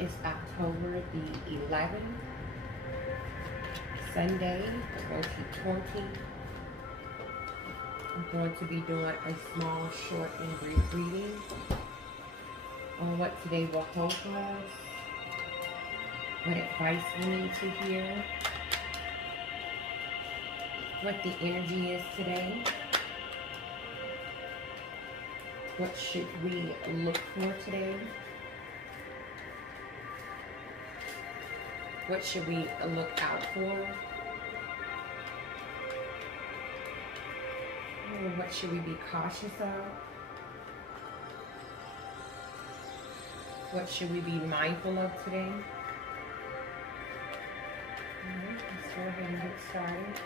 is October the 11th, Sunday, 2020. I'm going to be doing a small, short, and brief reading on what today will hold for us, what advice we need to hear, what the energy is today, what should we look for today, what should we look out for, what should we be cautious of, what should we be mindful of today. Alright, let's go ahead and get started.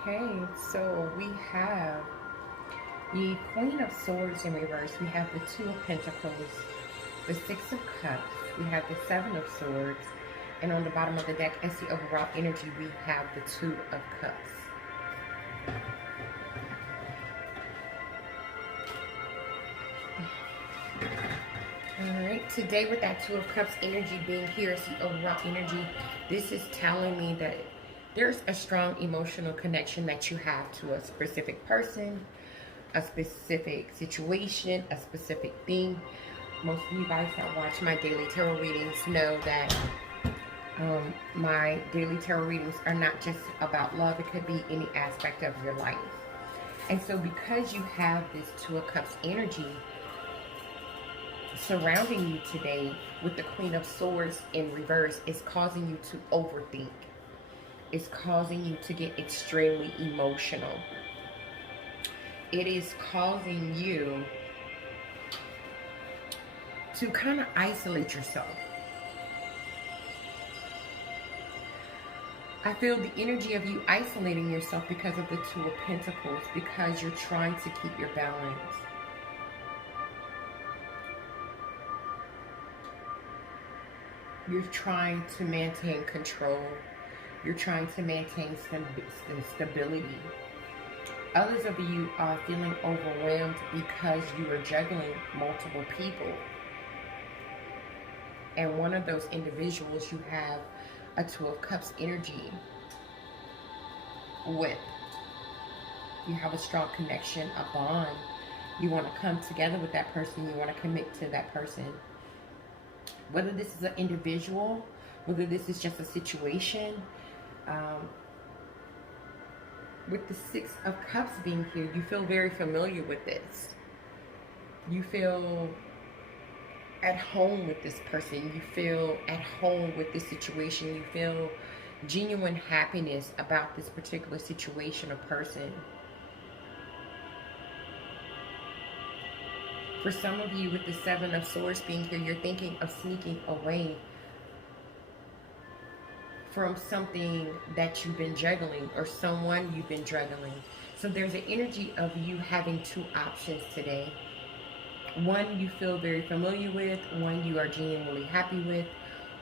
Okay, so we have the Queen of Swords in reverse. We have the Two of Pentacles, the Six of Cups. We have the Seven of Swords. And on the bottom of the deck, as the overall energy, we have the Two of Cups. Alright, today with that Two of Cups energy being here as the overall energy, this is telling me that there's a strong emotional connection that you have to a specific person, a specific situation, a specific thing. Most of you guys that watch my daily tarot readings know that my daily tarot readings are not just about love. It could be any aspect of your life. And so because you have this Two of Cups energy surrounding you today with the Queen of Swords in reverse, is causing you to overthink. It's causing you to get extremely emotional. It is causing you to kind of isolate yourself. I feel the energy of you isolating yourself because of the Two of Pentacles, because you're trying to keep your balance. You're trying to maintain control. You're trying to maintain stability. Others of you are feeling overwhelmed because you are juggling multiple people. And one of those individuals you have a Two of Cups energy with. You have a strong connection, a bond. You want to come together with that person. You want to commit to that person. Whether this is an individual, whether this is just a situation. With the Six of Cups being here, you feel very familiar with this. You feel at home with this person. You feel at home with this situation. You feel genuine happiness about this particular situation or person. For some of you, with the Seven of Swords being here, you're thinking of sneaking away from something that you've been juggling or someone you've been juggling. So there's an energy of you having two options today. One you feel very familiar with, one you are genuinely happy with,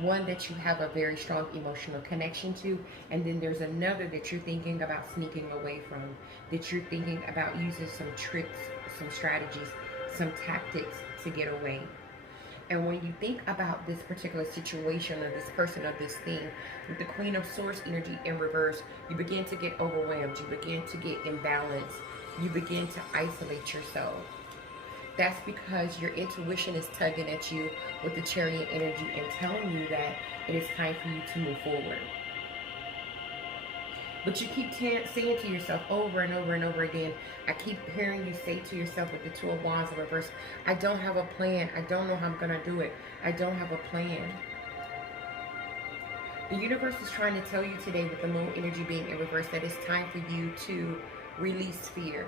one that you have a very strong emotional connection to, and then there's another that you're thinking about sneaking away from, that you're thinking about using some tricks, some strategies, some tactics to get away. And when you think about this particular situation or this person or this thing, with the Queen of Swords energy in reverse, you begin to get overwhelmed. You begin to get imbalanced. You begin to isolate yourself. That's because your intuition is tugging at you with the Chariot energy and telling you that it is time for you to move forward. But you keep saying to yourself over and over and over again, I keep hearing you say to yourself with the Two of Wands in reverse, I don't have a plan. I don't know how I'm going to do it. I don't have a plan. The universe is trying to tell you today with the Moon energy being in reverse that it's time for you to release fear.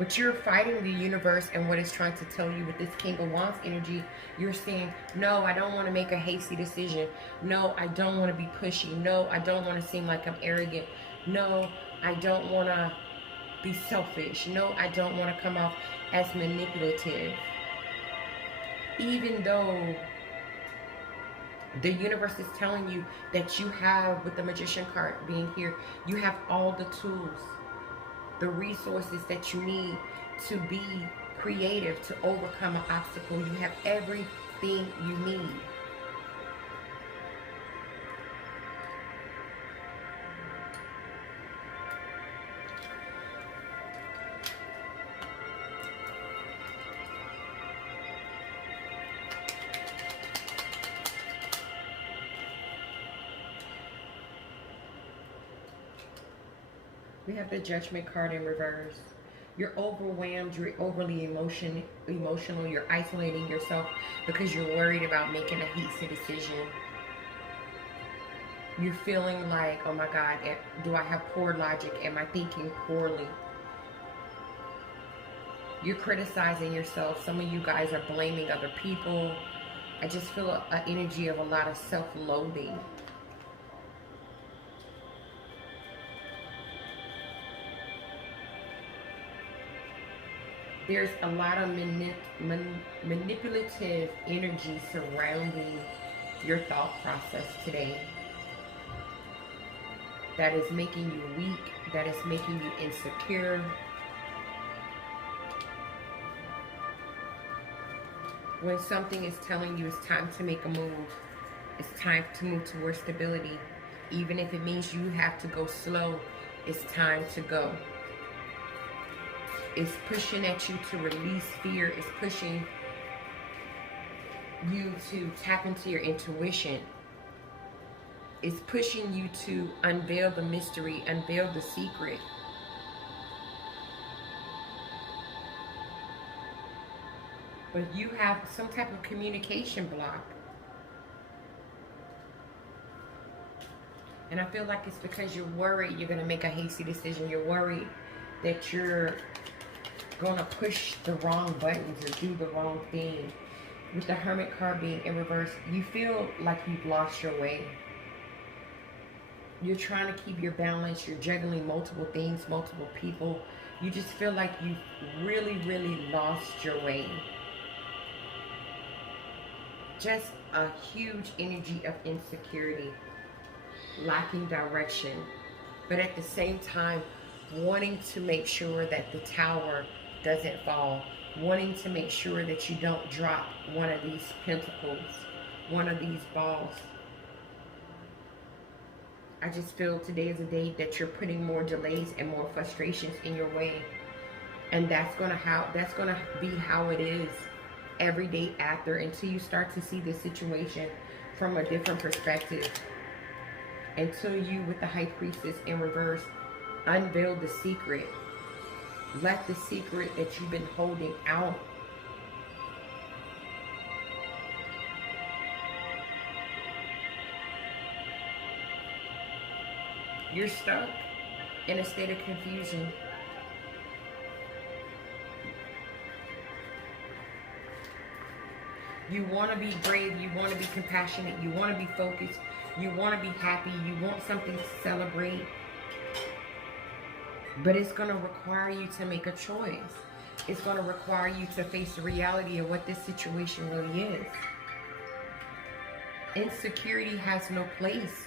But you're fighting the universe and what it's trying to tell you with this King of Wands energy. You're saying, no, I don't want to make a hasty decision. No, I don't want to be pushy. No, I don't want to seem like I'm arrogant. No, I don't want to be selfish. No, I don't want to come off as manipulative. Even though the universe is telling you that you have, with the Magician card being here, you have all the tools, the resources that you need to be creative, to overcome an obstacle. You have everything you need. We have the Judgment card in reverse. You're overwhelmed, you're overly emotional, you're isolating yourself because you're worried about making a hasty decision. You're feeling like, oh my God, do I have poor logic? Am I thinking poorly? You're criticizing yourself. Some of you guys are blaming other people. I just feel an energy of a lot of self-loathing. There's a lot of manipulative energy surrounding your thought process today that is making you weak, that is making you insecure. When something is telling you it's time to make a move, it's time to move towards stability. Even if it means you have to go slow, it's time to go. It's pushing at you to release fear. It's pushing you to tap into your intuition. It's pushing you to unveil the mystery, unveil the secret. But you have some type of communication block. And I feel like it's because you're worried you're going to make a hasty decision. You're worried that you're going to push the wrong buttons or do the wrong thing. With the Hermit card being in reverse, you feel like you've lost your way. You're trying to keep your balance. You're juggling multiple things, multiple people. You just feel like you've really, really lost your way. Just a huge energy of insecurity, lacking direction, but at the same time, wanting to make sure that the tower doesn't fall, wanting to make sure that you don't drop one of these pentacles, one of these balls. I just feel today is a day that you're putting more delays and more frustrations in your way, and that's gonna be how it is every day after, until you start to see the situation from a different perspective, until you, with the High Priestess in reverse, unveil the secret. Let the secret that you've been holding out you're stuck in a state of confusion. You want to be brave, you want to be compassionate, you want to be focused, you want to be happy, you want something to celebrate. But it's going to require you to make a choice. It's going to require you to face the reality of what this situation really is. Insecurity has no place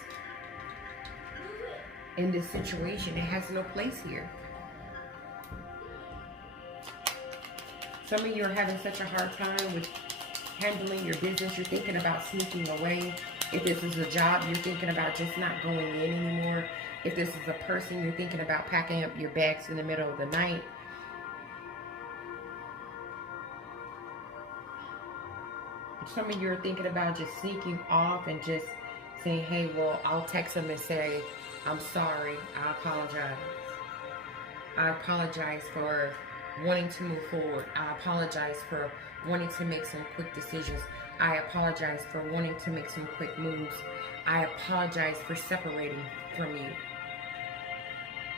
in this situation. It has no place here. Some of you are having such a hard time with handling your business. You're thinking about sneaking away. If this is a job, you're thinking about just not going in anymore. If this is a person, you're thinking about packing up your bags in the middle of the night. Some of you are thinking about just sneaking off and just saying, hey, well, I'll text them and say, I'm sorry, I apologize. I apologize for wanting to move forward. I apologize for wanting to make some quick decisions. I apologize for wanting to make some quick moves. I apologize for separating from you.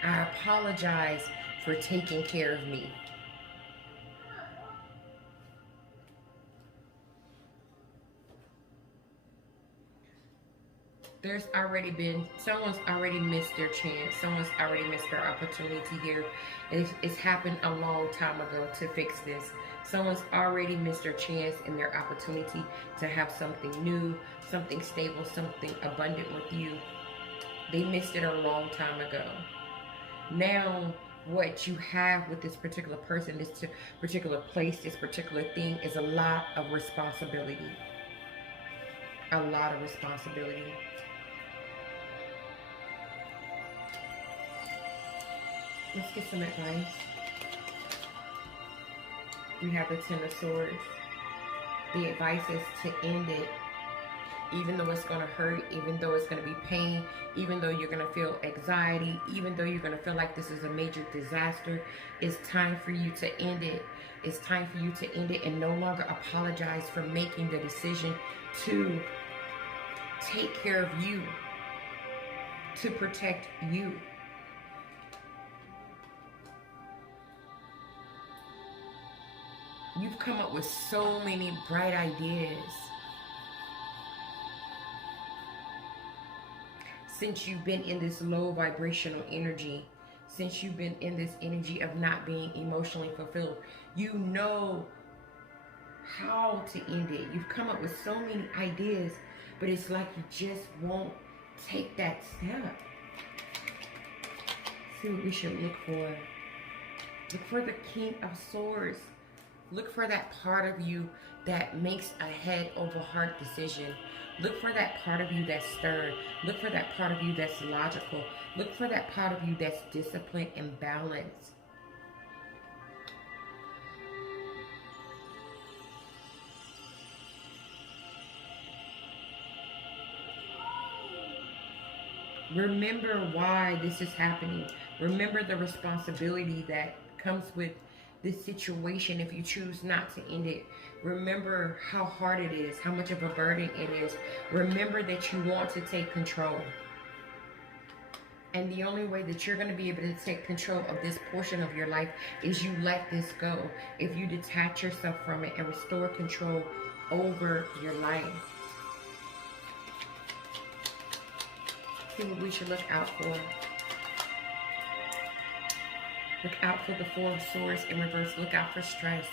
I apologize for taking care of me. There's already been, someone's already missed their chance. Someone's already missed their opportunity here. It's happened a long time ago to fix this. Someone's already missed their chance and their opportunity to have something new, something stable, something abundant with you. They missed it a long time ago. Now, what you have with this particular person, this particular place, this particular thing is a lot of responsibility. A lot of responsibility. Let's get some advice. We have the Ten of Swords. The advice is to end it. Even though it's going to hurt, even though it's going to be pain, even though you're going to feel anxiety, even though you're going to feel like this is a major disaster, it's time for you to end it. It's time for you to end it and no longer apologize for making the decision to take care of you, to protect you. You've come up with so many bright ideas since you've been in this low vibrational energy, since you've been in this energy of not being emotionally fulfilled. You know how to end it. You've come up with so many ideas, but it's like you just won't take that step. See what we should look for. Look for the King of Swords. Look for that part of you that makes a head over heart decision. Look for that part of you that's stern. Look for that part of you that's logical. Look for that part of you that's disciplined and balanced. Remember why this is happening. Remember the responsibility that comes with this situation if you choose not to end it. Remember how hard it is, how much of a burden it is. Remember that you want to take control. And the only way that you're going to be able to take control of this portion of your life is you let this go. If you detach yourself from it and restore control over your life. See what we should look out for. Look out for the Four of Swords in reverse. Look out for stress.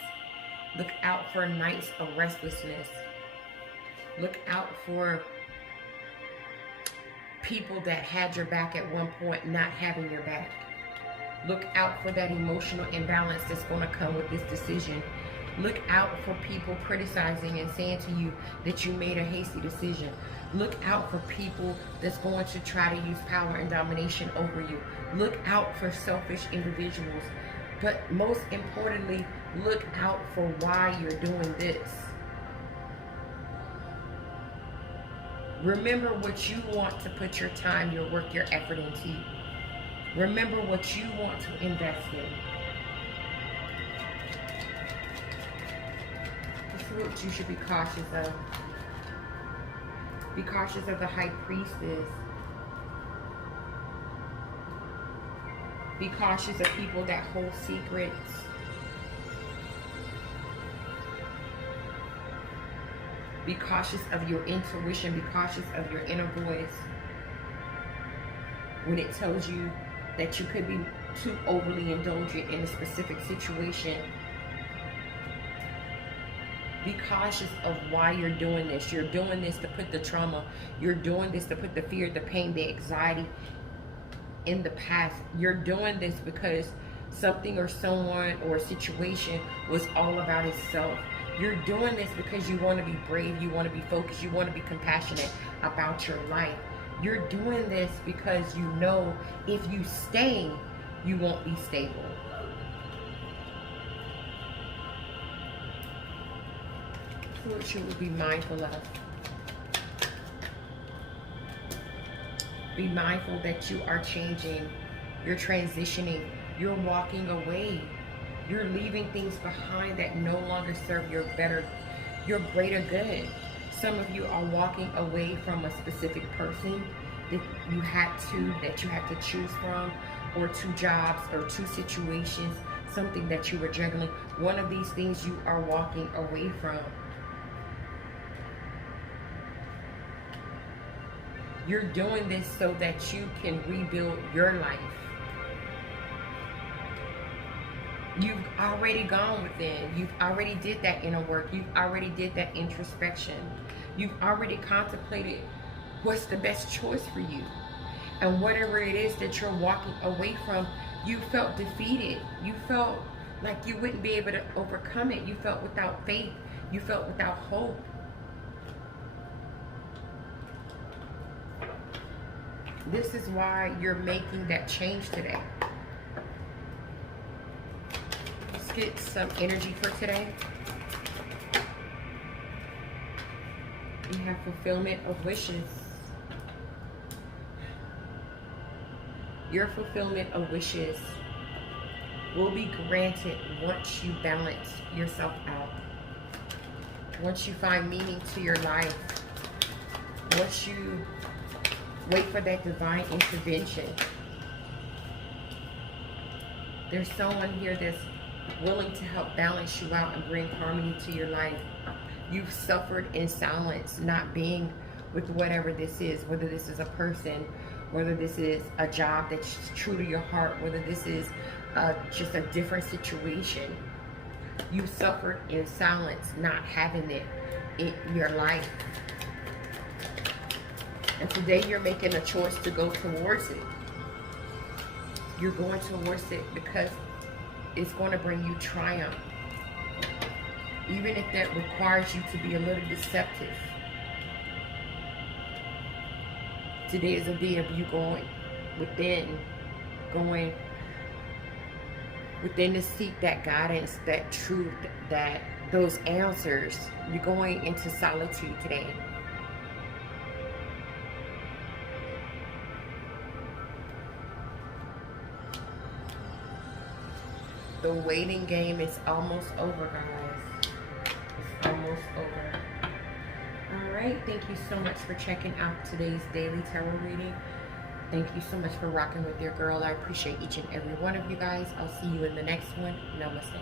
Look out for nights of restlessness. Look out for people that had your back at one point not having your back. Look out for that emotional imbalance that's going to come with this decision. Look out for people criticizing and saying to you that you made a hasty decision. Look out for people that's going to try to use power and domination over you. Look out for selfish individuals. But most importantly, look out for why you're doing this. Remember what you want to put your time, your work, your effort into. Remember what you want to invest in. This is what you should be cautious of. Be cautious of the High Priestess. Be cautious of people that hold secrets. Be cautious of your intuition. Be cautious of your inner voice. When it tells you that you could be too overly indulgent in a specific situation. Be cautious of why you're doing this. You're doing this to put the trauma. You're doing this to put the fear, the pain, the anxiety in the past. You're doing this because something or someone or a situation was all about itself. You're doing this because you want to be brave, you want to be focused, you want to be compassionate about your life. You're doing this because you know if you stay, you won't be stable. So what should we be mindful of? Be mindful that you are changing, you're transitioning, you're walking away. You're leaving things behind that no longer serve your greater good. Some of you are walking away from a specific person that you had to choose from, or two jobs, or two situations, something that you were juggling. One of these things you are walking away from. You're doing this so that you can rebuild your life. You've already gone within. You've already did that inner work. You've already did that introspection. You've already contemplated what's the best choice for you. And whatever it is that you're walking away from, you felt defeated. You felt like you wouldn't be able to overcome it. You felt without faith. You felt without hope. This is why you're making that change today. Let's get some energy for today. You have fulfillment of wishes. Your fulfillment of wishes will be granted once you balance yourself out. Once you find meaning to your life. Once you wait for that divine intervention. There's someone here that's willing to help balance you out and bring harmony to your life. You've suffered in silence, not being with whatever this is, whether this is a person, whether this is a job that's true to your heart, whether this is just a different situation. You suffered in silence, not having it in your life. And today you're making a choice to go towards it. You're going towards it because it's going to bring you triumph. Even if that requires you to be a little deceptive. Today is a day of you going within to seek that guidance, that truth, that those answers. You're going into solitude today. The waiting game is almost over, guys. It's almost over. Alright, thank you so much for checking out today's daily tarot reading. Thank you so much for rocking with your girl. I appreciate each and every one of you guys. I'll see you in the next one. Namaste.